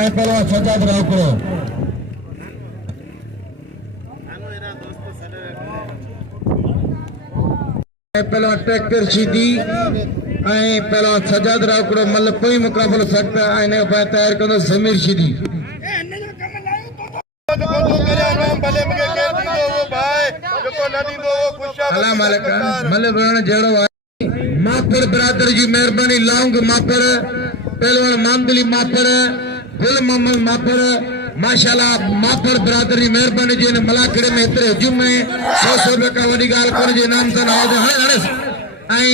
पहलवान सजाद रावकड़ो पहलवान ट्रैक्टर शीदी पहलवान सजाद रावकड़ो मतलब कोई मुकाबलो सकता है इन्हें तैयार करो समीर शीदी माफड़ बरादर जी मेहरबानी लाऊंग माफड़ पहलवान मामदली माफड़ गुल मोहम्मद माफड़ माशाल्लाह माफड़ बरादर जी मेहरबानी जी ने मलाखड़े में इतरे हुजूम में 100 रुपए का वडी गाल कोन जे नाम से नाव हणस आई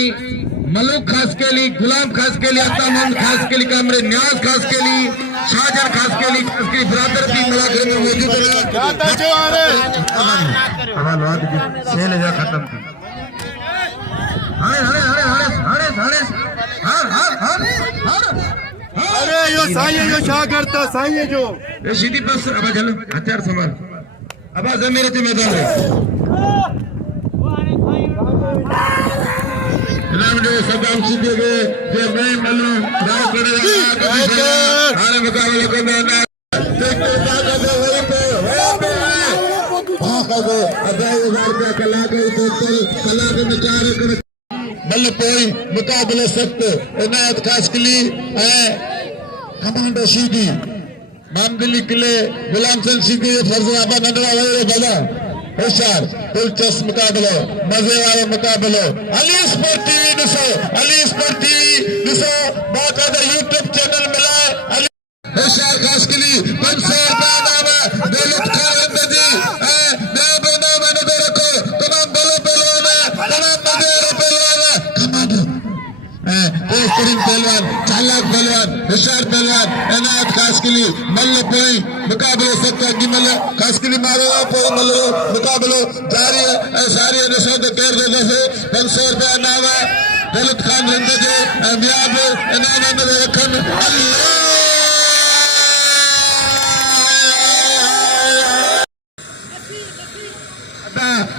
मलूक खासकेली गुलाम खासकेली अता मोहम्मद खासकेली कामरे न्याज खासकेली शाहजहां खासकेली बरादर भी मलाखड़े में मौजूद है जाता जो आरे हवा लौट की सेल जा खत्म थी अरे यो साईं जो छा करता साईं जो ये सीधी बस अब चल हथियार संभाल अब जमीर ते मैदान है नाम जो सदाम सीधे के जे मैं मल्लू राव करेगा हां मुकाबले को मैं देखते जागा दे वही पे हां का अदाई रुपया कला के टोटल कला के चार कर बल कोई मुकाबले सख्त इनायत खासकली है कमांडो शीदी मामदली किले गुलाम सन सीधी फरजाबाद नंदवा वाले दादा होशियार दिलचस्प मुकाबलो मजे वाला मुकाबलो अली स्पोर्ट टीवी दिसो बाकायदा यूट्यूब चैनल मिला अली होशियार खासकली 500 रुपया दावा दौलत खान जी मैं बना मैंने दे रखो तमाम बोलो पहलवान तमाम मजे पहलवान कमांडो बेहतरीन पहलवान चालाक पहलवान होशियार पहलवान इनायत खासकली मल्ल पोई मुकाबले सकता गिमल खासकली मारो पोई मल्ल मुकाबलो जारी है सारी नशा तो कर दे से 500 रुपया नावा दौलत खान रंग जो अमियाब इनाम में रखन अल्लाह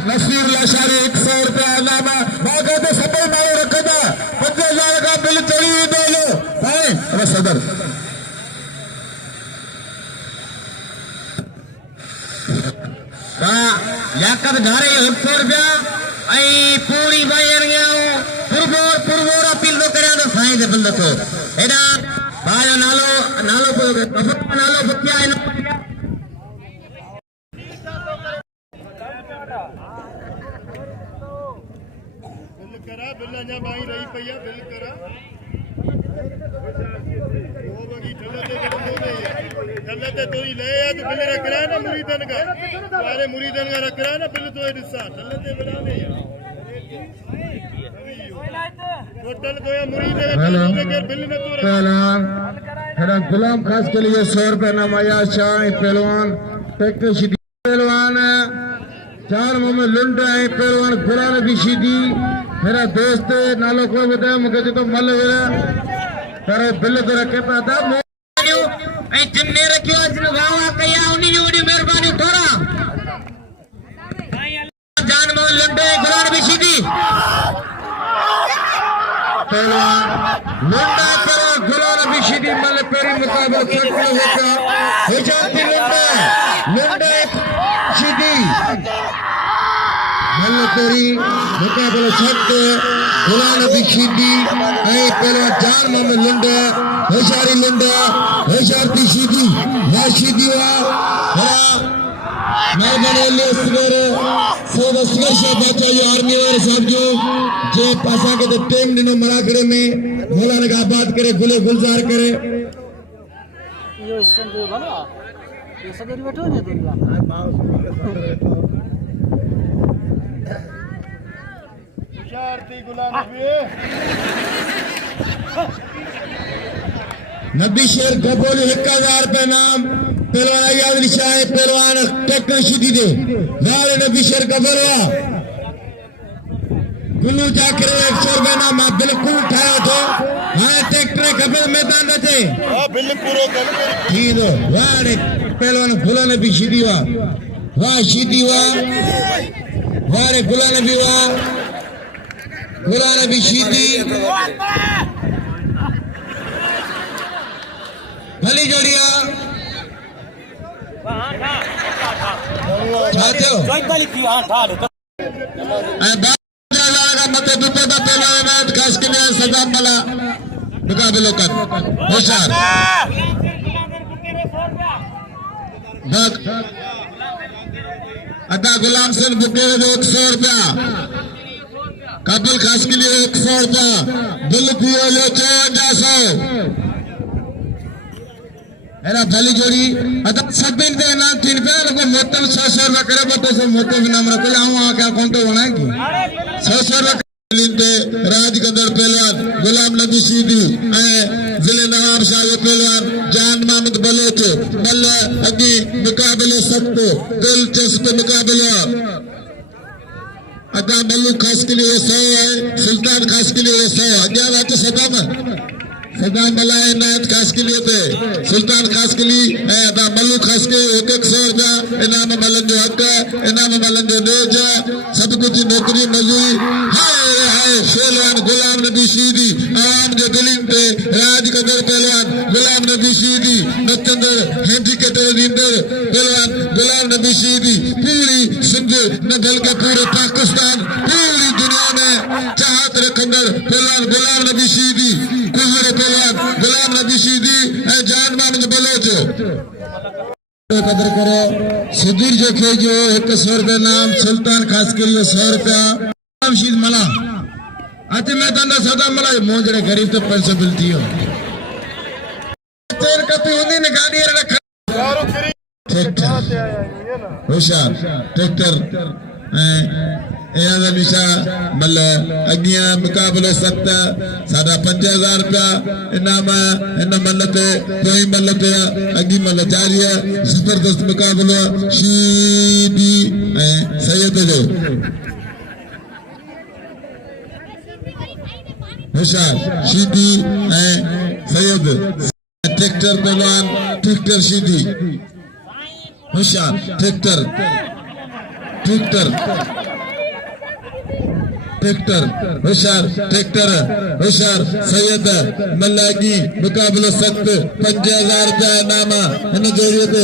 नसीर लाशारी 100 रुपया नामा बागा तो सब नारे रखदा 50,000 का बिल चढ़ी दो लो भाई अब सदर याकत घरे 100 रुपया आई पूरी बायर गयो पुरबोर अपील तो करया तो साईं दे बंद तो एडा भाई नालो बकिया है करा बिल्ला जा भाई रही पया बिल करा वो बगी ठल्ले तो ही ले या तो बिल रख रहा है ना मुरीदन का सारे मुरीदन का रख रहा है ना बिल तो दिसा ठल्ले ते बना नहीं टोटल तो या मुरीद है के बिल में तो पहलवान हरा गुलाम खास के लिए 100 रुपए नमाया शाह पहलवान ट्रैक्टर शीदी पहलवान चार मोहम्मद लुंड है पहलवान गुलाम नबी शीदी मेरा दोस्त नालो को बताया मुझे तो मल वेरा तारे बिल तो रखे पाता ए जिन्ने रखियो अजन वावा कया उनी जोड़ी मेहरबानी थोड़ा जान मोहम्मद लुंड गुलाम नबी शीदी पहलवान लुंडा करो गुलाम नबी शीदी मल पेरी मुकाबला सकते होगा हो जाती लुंडा शीदी मल्लकोरी मुकाबला छक गुलाम नबी शीदी पहलवान जान मोहम्मद लुंड होशियार दी शीदी या शीदी वा मेहरबानी अल्लाह सवेरे सेवा सुरक्षा बचाई आर्मी वाले साहब जो जे पासा के तो टेम दिनों मलाखड़े में मौलाना का बात करे गुले गुलजार करे यो स्टैंड पे बना ये सदर बैठो ने तो शारती गुलाम नबी शेर गबोल 1000 रुपए नाम पहलवान आयाद शाह पहलवान ट्रैक्टर शीदी दे लाल नबी शेर गबोलवा गुल्लू जाकर 100 रुपए नाम बिल्कुल ठाया तो हां ट्रैक्टर गबल मैदान रचे हां बिल पूरो कर ठीक है वाह पहलवान गुलाम नबी शीदी वाह शीदी वाह गुलाम नबी गुलाम नबी शीदी भली जोड़िया चाहते हो मत दुपे का पहला खासकली सदाम मला मुकाबले कर होशियार अदा गुलाम सिंह बुके 100 रुपया काबुल खासकली 100 रुपया दिल पियो लो 5400 एरा भली जोड़ी अदा सबिन दे ना 3 रुपया लोग मोतम 100 रुपया करे बतो सब मोतम नाम रखो आऊं आ क्या अकाउंट बनाएगी 100 रुपया राज कदर पहलवान गुलाम नबी शीदी जिले नवाब शाह पहलवान जान मोहम्मद बलोच मल अगी मुकाबले सख्त दिलचस्प मुकाबला अदा मल्लू खास के लिए 100 है सुल्तान खास के लिए 100 अग्या बात सदाम मलाई नायत खास के लिए थे सुल्तान खास के लिए अदा मल्लू खास के 100 रुपया इनाम मलन जो हक इनाम मलन जो नेज सब कुछ नौकरी मजूरी हाय पहलवान गुलाम नबी शीदी आवाम के दिलिन पे राज कदर पहलवान गुलाम नबी शीदी नचंदर हैंडीकेटर दींदर पहलवान गुलाम नबी शीदी पूरी सिंध न बल्कि पूरे पाकिस्तान पूरी दुनिया में चाहत रखंदर पहलवान गुलाम नबी शीदी कुहर पहलवान गुलाम नबी शीदी जान मोहम्मद बलोच कदर करो सुधीर जो खेजो 100 रुपया नाम सुल्तान खास के लिए 100 रुपया शीद मला आज मैं तंदा सदा मला मोजड़े गरीब तो पैसा मिलती हो तेर कपी होनी ने गाड़ी रख होशियार ट्रैक्टर एना निशा मल अगिया मुकाबले 7 सादा 5000 रुपया इनाम इन मलते कोई मलते अगी मल जारी है जबरदस्त मुकाबला शीदी सैयद जो होशियार शीदी सैयद ट्रैक्टर पहलवान ट्रैक्टर शीदी होशियार ट्रैक्टर होशियार ट्रैक्टर होशियार सैयद मल्लागी मुकाबला सख्त 5000 रुपया इनाम इन जोड़िए को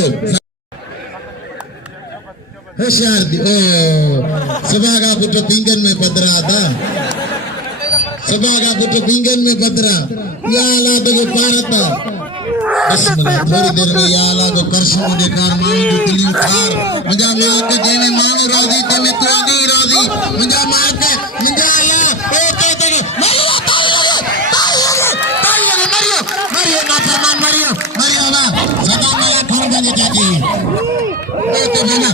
होशियार दी ओ सुबह का पुट पिंगन में पदरा था सुबह का पुट पिंगन में पदरा या अल्लाह तो पारता बिस्मिल्लाह थोड़ी देर में या अल्लाह को करशम देकार मानू जो दिली उखार मुझा मां के जेने मानू राजी ते में तू नहीं राजी मुझा मां के मुझा अल्लाह ए ते मरियो ना फरमान मरियो ना सदा मेरा फोन बने जाती ए ते बिना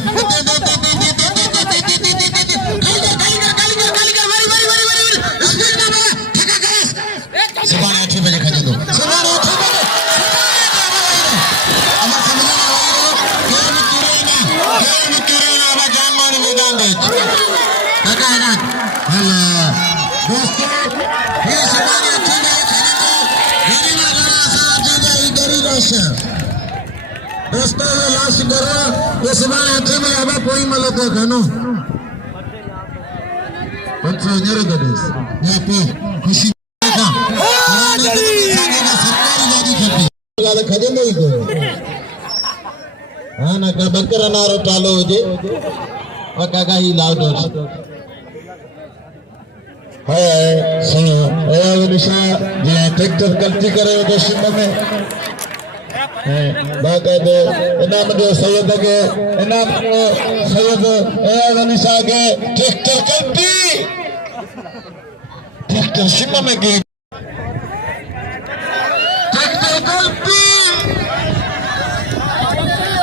सुबह 8 बजे खा दो सुबह 8 बजे दोस्तों लास्ट करो ये सुबह 8 में अब कोई मलो को खानो बच्चों जरूर दे या पे खुशी का सरकारी गाड़ी खपी गाड़ी खजे नहीं को हां ना का बकरा नारो टालो जे काका ही लाल दो है सुनो ए निशा जे ट्रैक्टर गलती करे तो शिप में बाकायदे इनाम दो सैयद के इनाम को सैयद ए निशा के ट्रैक्टर गलती ट्रैक्टर शिप में के ट्रैक्टर गलती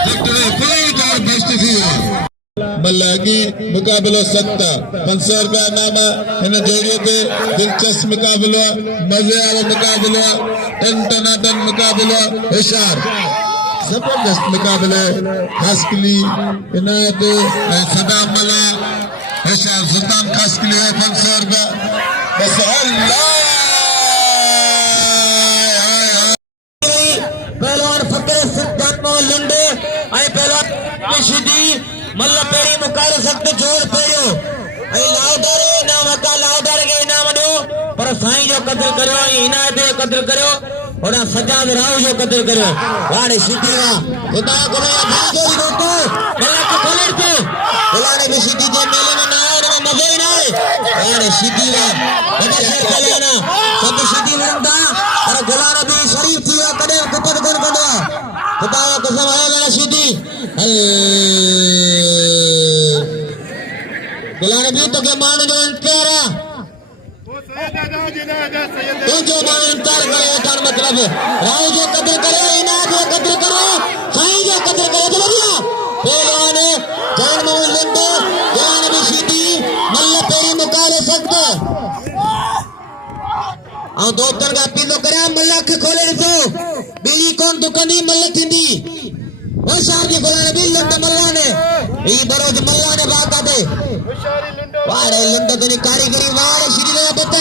ट्रैक्टर कोई और बेस्ट थी मल्लागी मुकाबला 500 रुपया नामा इन जोड़ियों के दिलचस्प मुकाबला मजे वाला मुकाबला टन मुकाबला होशियार जबरदस्त मुकाबले खासकली इनायत सदाम मला होशियार सुल्तान खासकली 500 रुपया बस अल्लाह पहलवान फकर सिद्धांत लुंड आई पहलवान शीदी मल्ल पेरी मुकाबले सख्त जोड़ पेरियो ऐ लाउदारे ना मका लाउदार के इनाम दो पर साईं जो कदर करियो इनायत जो कदर करियो ओना सजाद राव जो कदर करो वाड़े सीधी वा खुदा को भाई जोड़ी रोको मेला को खोले तो बुलाने में सीधी जे मेले में ना आए ना मजे ही ना आए वाड़े सीधी वा कदे से चले ना सब सीधी वंदा और गुलाना भी शरीफ थी वा कदे कुपद कोन कदो खुदा को सब आया ना सीधी गुलाना भी तो के मान जो इंतरा तो जो मान इंतजार करे जान मतलब राव जो कदर करे इना जो कदर करो साईं जो कदर करे तो लगिया पहलवान जान मोहम्मद लंड जान भी सीधी मल्ल पेरी मुकाबले सकता और दो तर का पीलो करे मल्लख खोले तो बीड़ी कौन दुकानी मल्ल थींदी वो शार की गुलाना भी लंड मल्ला ने ई बरोज मल्ला ने बात आते वाड़े लंड तो ने कारीगरी वाड़े सीधी गया बता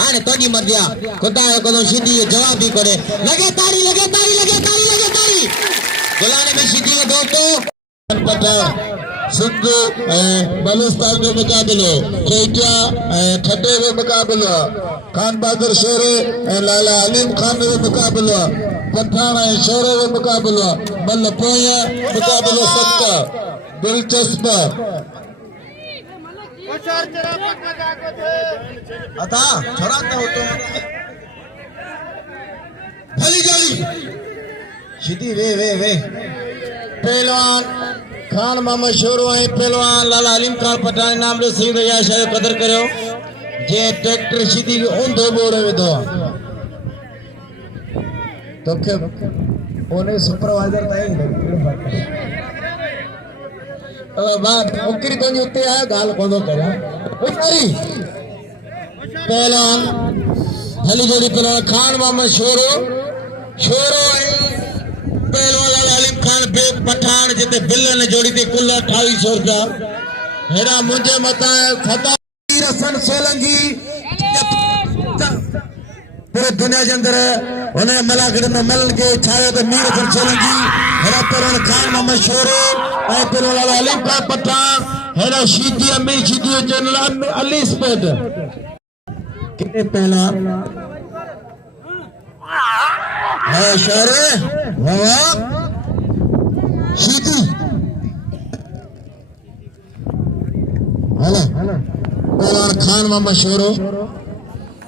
आने तो नहीं मर गया खुदा को तो सीधी जवाब भी करे लगे तारी बुलाने में सीधी के दो तो पठान सिंधु बलुस्तान में मुकाबलो केटिया ठटे में मुकाबलो खान बहादुर शेरे लाला अलीम खान में मुकाबलो पठान शोरो में मुकाबलो मल्ल पोया मुकाबलो सत्ता दिलचस्प अता छोड़ाता हो तो भली जोड़ी सीधी वे पहलवान खान मोहम्मद शोरो है पहलवान लाला अलीम खान पठान नाम लो सिंह या शायद कदर करो जे ट्रैक्टर सीधी ऊंधो बोरे में दो तो के ओने सुपरवाइजर नहीं बात ओकरी तो उते है गाल कोदो करा ओकरी पहलवान भली जोड़ी पहलवान खान मोहम्मद शोरो पहलवान लाला अलीम खान बेग पठान जिते बिल ने जोड़ी थी कुल 2800 रुपया हेरा मुझे मता फता हसन सोलंगी पूरे दुनिया के अंदर उन्हें मलाखड़ में मलन के छायो तो मीर हसन सोलंगी हेरा पहलवान खान मोहम्मद शोरो आई पहलवान लाला अलीम खान पठान हेरा शीदी अम्मी शीदी चैनल अली स्पेड कितने पहला है शोरे वाह शीदी हेलो पहलवान खान मोहम्मद शोरो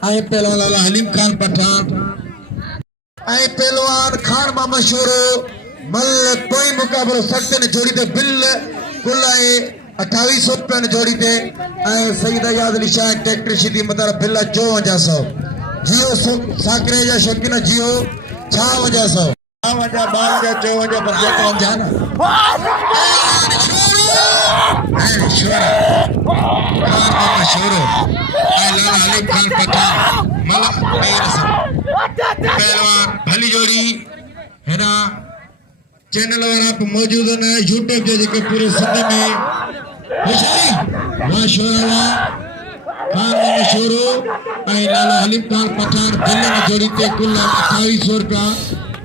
आई पहलवान लाला अलीम खान पठान आई पहलवान खान मोहम्मद शोरो मल्ल कोई मुकाबलो सख्त ने जोड़ी ते बिल कुल आए 2800 रुपया ने जोड़ी ते सईद याद निशान ट्रैक्टर सीधी मतार बिल 5400 जियो साकरे जा शौकीन जियो 5600 52 54 पर जेको जाना शोरो लाला अलीम खान पठान मलक पहलवान भली जोड़ी है ना चैनल वाला आप मौजूद है यूट्यूब जे के पूरे सिंध में होशियारी वाह शोरा खान मोहम्मद शोरो लाला अलीम खान पठान बिल में जोड़ी ते कुल 2800 रुपया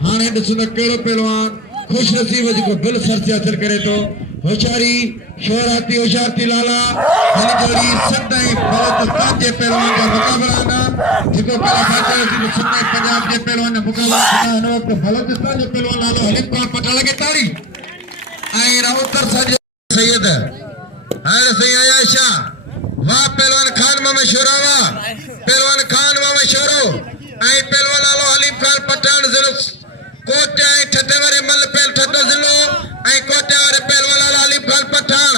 हाणे ॾिसो कहिड़ो पहलवान खुश नसीब जेको बिल सर्च हासिल करे तो होशियारी शोहराती होशियारती लाला भली जोड़ी सदाई बलोचिस्तान जे पहलवान का मुकाबला ना जेको कला फाइटर थी सदाई पंजाब जे पहलवान ने मुकाबला न वक्त बलोचिस्तान जे पहलवान लाला अलीम खान पठान लगे ताड़ी आई राउतर सज सैयद हाणे सही आयशा वाह पहलवान खान मोहम्मद शोरो वाह पहलवान खान मोहम्मद शोरो आई पहलवान लाला अलीम खान पठान जिलो कोटे आई ठटे वारे मल पहल ठटो जिलो आई कोटे वारे पहलवान लाला अलीम खान पठान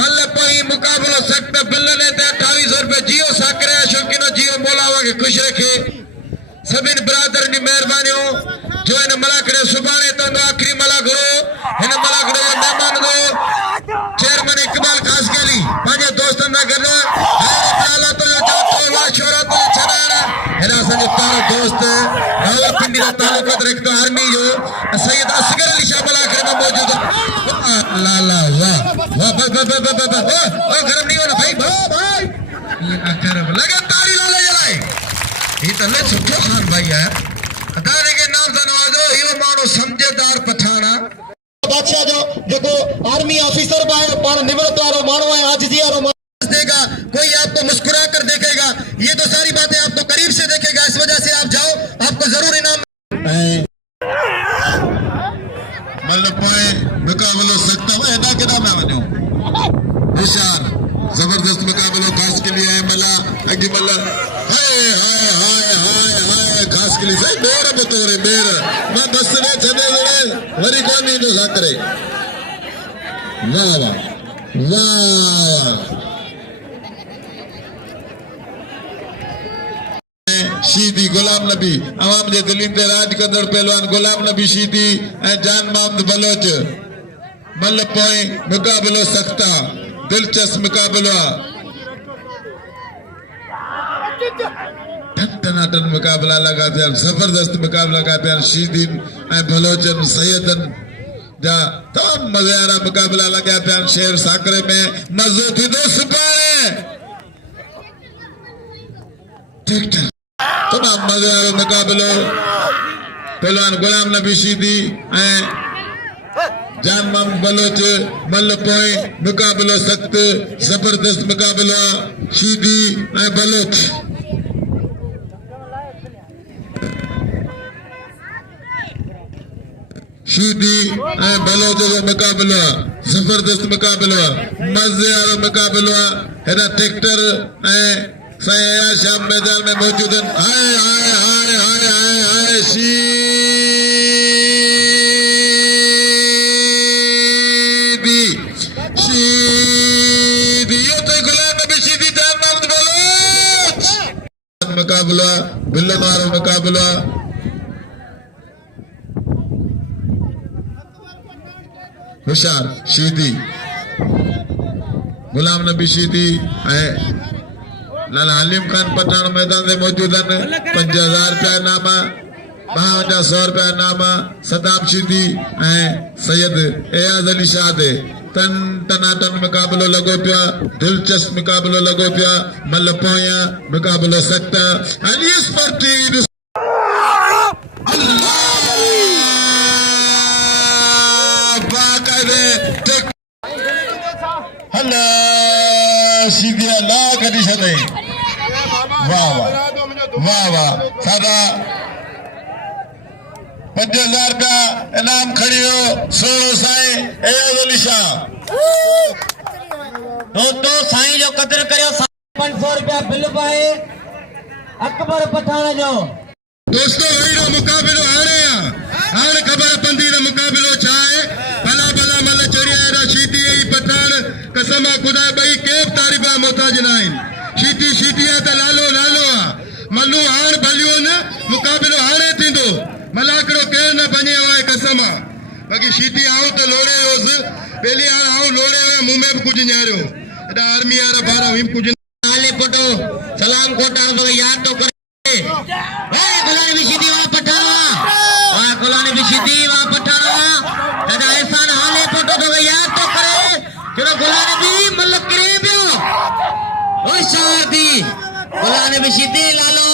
मल पई मुकाबलो सख्त बिल ने 2800 रुपया जियो साकरे शौकीनो जियो मोलावा के खुश रखे सबिन ब्रादर नी मेहरबानियों जो इन मलाखड़े सुभाणे तो आखिरी मलाखड़ो इन मलाखड़े जो मेहमान दो चेयरमैन इकबाल खासकेली पांजे दोस्तन ना गड हाले तो जो वा शोरा तो छनाड़ा हेरा संजो तारो दोस्त रावलपिंडी का ताल्लुक रखतो आर्मी जो सैयद असगर अली शाह मलाखड़े में मौजूद ला ला वाह वाह ओ गरम नहीं होना भाई भाई ये गरम लगा ताली लाले जलाए ये तो ले सुठो खान भाई है अदारे के नाम से नवाजो यो मानो समझदार पठाना बादशाह जो आर्मी ऑफिसर पान निवृत्त वालो मानो है आजिजी वालो देगा कोई आपको मुस्कुरा कर देखेगा ये तो सारी बातें आपको करीब से देखेगा इस वजह से अगी मल्ला हाय हाय हाय हाय हाय खासकली से मेरा बतोरे मेरा मैं बस ने छदे वरी कोनी तो साकरे वाह वाह वाह शीदी गुलाम नबी आवाम जे दिलिन ते राज कंदड़ पहलवान गुलाम नबी शीदी जान मोहम्मद बलोच मल पोए मुकाबलो सख्ता दिलचस्प मुकाबलो टनाटन मुकाबला लगा पिया जबरदस्त मुकाबला लगा पिया शीदी बलोचन सैयदन जा तमाम मज़ेदार मुकाबला लगा पिया शेर साकरे में मज़ो थी दो सुपाए तमाम मज़ेदार मुकाबलो पहलवान गुलाम नबी शीदी जान मोहम्मद बलोच मल पोए मुकाबलो सख्त जबरदस्त मुकाबला शीदी बलोच शीदी बलोच जो मुकाबला जबरदस्त मुकाबला मज़ेदार मुकाबला हेरा ट्रैक्टर सया शाम मैदान में मौजूद हैं हाय हाय हाय हाय हाय हाय शीदी शीदी ये तो गुलाम नबी शीदी जान मोहम्मद बलोच मुकाबला बिल्ले मारो मुकाबला होशियार शीदी गुलाम नबी शीदी लाला हलीम खान पठान मैदान से मौजूद हैं 5000 रुपया इनामा 5200 रुपया इनामा सदाब शीदी सैयद एयाज अली शाह दे तन टनाटन मुकाबलो लगो पिया दिलचस्प मुकाबलो लगो पिया मल पोया मुकाबलो सख्ता अली स्पर्टी हल्ला सीधी ला कदी छदे वाह वाह वाह वाह सादा 5000 रुपया इनाम खड़ियो सोरो साईं एयाज अली शाह दोस्तों साईं जो कदर करियो 500 रुपया बिल पाए अकबर पठान जो दोस्तों वही मुकाबलो हाणे हाणे खबर पंदी रो मुकाबलो छाए भला भला मल चढ़िया शीती पठान कसम खुदा बई केब तारीफा मोहताज नाइन शीती शीती त लालो लालो मल्लू हाण भलियो न मुकाबलो हाणे थींदो मलाखड़ो केर न बने हुआ कसम बाकी शीती आऊं तो लोड़े रोज पहली हाण आऊं लोड़े मुंह में कुछ न्यारो एडा आर्मी यार बारा हिम कुछ हाले फोटो सलाम कोटा तो याद तो करे ए गुलाम नबी शीदी वा पठावा वा गुलाम नबी शीदी वा पठावा दादा एहसान हाले फोटो तो याद तो करे जो गुलाम नबी मल करे पियो ओ शादी गुलाम नबी शीदी लालो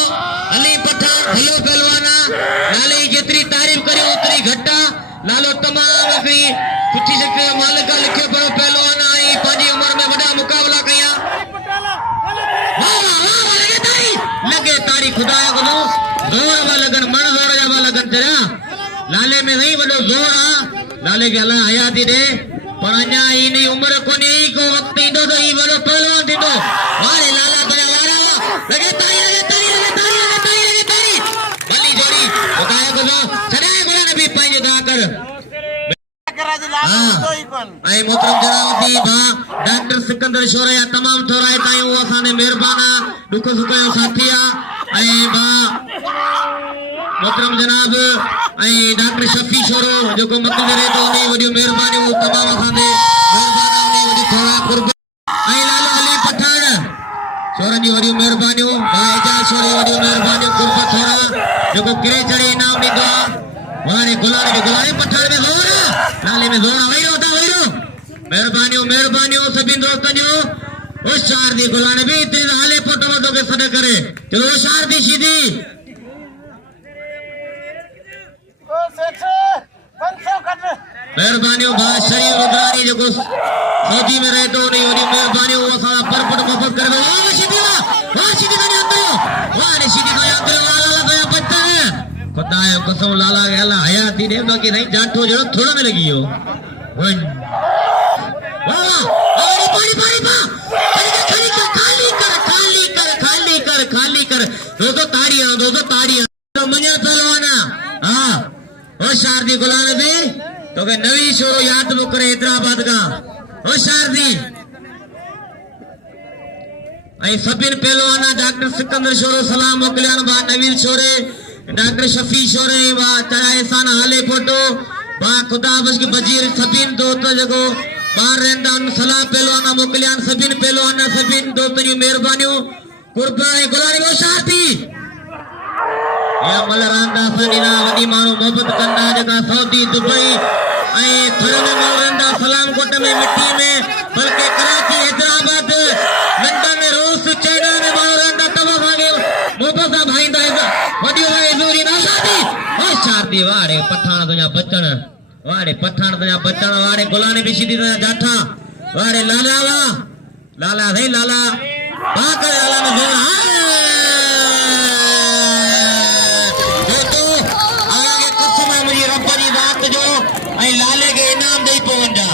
अली पठान भलो पहलवाना नाले जेतरी तारीफ करे उतरी घटा लालो तमाम अपनी सुठी शक्ति मालिक लिखे पर पहलवाना आई पाजी उम्र में बड़ा मुकाबला किया लगे तारी खुदाया को जोर वा लगन मन जोर जा वा लगन तेरा लाले में नहीं बड़ो जोर आ लाले के अल्लाह हयाती दे पर अन्या ई नहीं उम्र को नहीं को वक्त इंदो तो ई बड़ो पहलवान दीदो वारे लाला तेरा लारा लगे तारी गली जोड़ी खुदाया को सदाए बड़ा नबी पाई दा कर आई मोहतरम जनावती भा डॉक्टर सिकंदर शोरे या तमाम थोराए ताई वो असाने मेहरबाना दुख सुख जो साथिया आई भा मोहतरम जनाब आई डॉक्टर शफी शोरो जो को मत करे तो नहीं वडी मेहरबानी वो तमाम असाने मेहरबाना नहीं वडी थोड़ा कुर्ब आई लालो अली पठान शोरन जी वडी मेहरबानी भा एजाज शोरे वडी मेहरबानी कुर्ब थोड़ा जो को किरे चढ़े इनाम दीदो वारे गुलाम पठान में जोर नाले में जोर वही मेहरबानियों सभी दोस्तों जो होशियार दी गुलाम नबी इतने हाले फोटो वोटो के सदे करे चलो होशियार दी शीदी मेहरबानियों बात शरीफ रुद्रानी जो फौजी में रहे तो नहीं वही मेहरबानियों वो सारा परपट मफत करे वाह शीदी तो अंदर वाह ने शीदी तो अंदर लाला तो बच्चा है खुदा है कसम लाला के अल्लाह हयाती दे तो कि नहीं जाटो जो थोड़ा में लगी हो वन वाह पानी खाली कर दोस्तों ताड़ियां मंजर पहलवान हां होशियार दी गुलाम नबी तो के नवी शोरो याद मुकरे हैदराबाद का होशियार दी आई सबिन पहलवान डॉक्टर सिकंदर शोरो सलाम मोकलियान बा नवील शोरे डॉक्टर शफी शोरे बा चराए सान हाले फोटो बा खुदा बस के बजीर सबिन दोस्त जगो बाहर रहंदा उन सलाम पहलवान मोकलियान सबिन पहलवान सबिन दोस्त जी मेहरबानियों कुर्बानी गुलानी होशियार थी या मलरांदा सनीना वडी मानो मोहब्बत कंदा जका सऊदी दुबई ऐ थड़ में मलरांदा सलाम कोट में मिट्टी में बल्कि कराची हैदराबाद लंदन में रूस चाइना में मलरांदा तवा भागे मोहब्बत सा भाईंदा है वडी भाई दूरी ना शादी वाड़े पठान दुनिया बचन वाड़े पठान दुनिया बचन वाड़े गुलानी बिशीदी दुनिया जाठा वाड़े लाला रे लाला बाकर लाला में जोर लाले के इनाम दे पवंजा।